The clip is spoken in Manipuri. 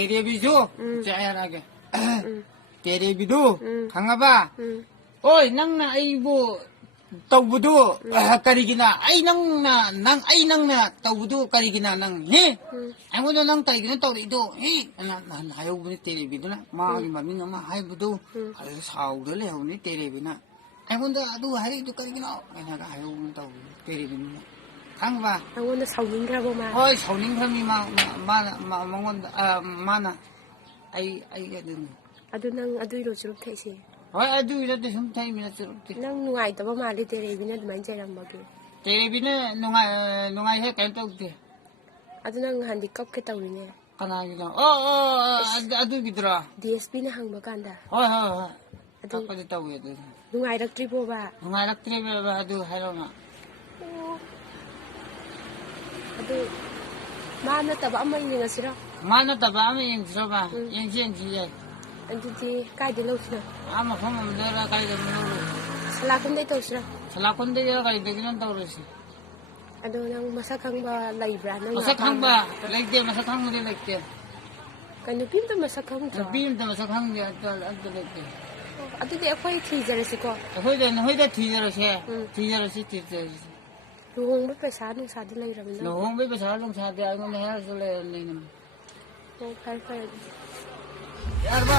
Terebisu, saya lagi. Terebidu, kangaba. Oi, nang na aibu taubudu karigina. Ai nang na taubudu karigina nang he. Ai mo nang karigina taudidu. He, na hayo buni terebidu na. Ma mami na ma hayo budu. Ay saudo le huni terebina. Ai mo da adu hayo du karigina. Ai na hayo buni tau terebina. Kangaba. Ang sauningrabo ma. Oi, sauningrami mana. Ai adun. Ado nang aduiro surup taisi. Oi, adu irate sum thai mina surup. Nang nungaitaba mali terebina dumain jairamage. Terebina nungai he kain taude. Ado nang handicap ke tawrine. Kana gina. Adu gidra. DSP na hangba kanda. Hoi. Ado Apa di tahu itu. nungairaktribo ba. Nungai tre ba adu hairona. Ado mana taba amay ni ngasira. Mana taba ami yang soba, yang ji. Adudi kaide lawsina. Ama fama mdara kai da mulu. Salakon day tawsira. Salakon de kai de ginan tawresi. Ado nang masakang ba laibra nang Masakhang ba? Like de masakhang mo de like de. Kanu pinto masakang to. Bim da masakhang de atal like de. Adudi akoy thijarasi ko. Hoi da thijarasi. Luhong ba pesa nung sadi lairamin. Lohong be besar long sa de ang ne har sole ne. Oh, fine. Yarba.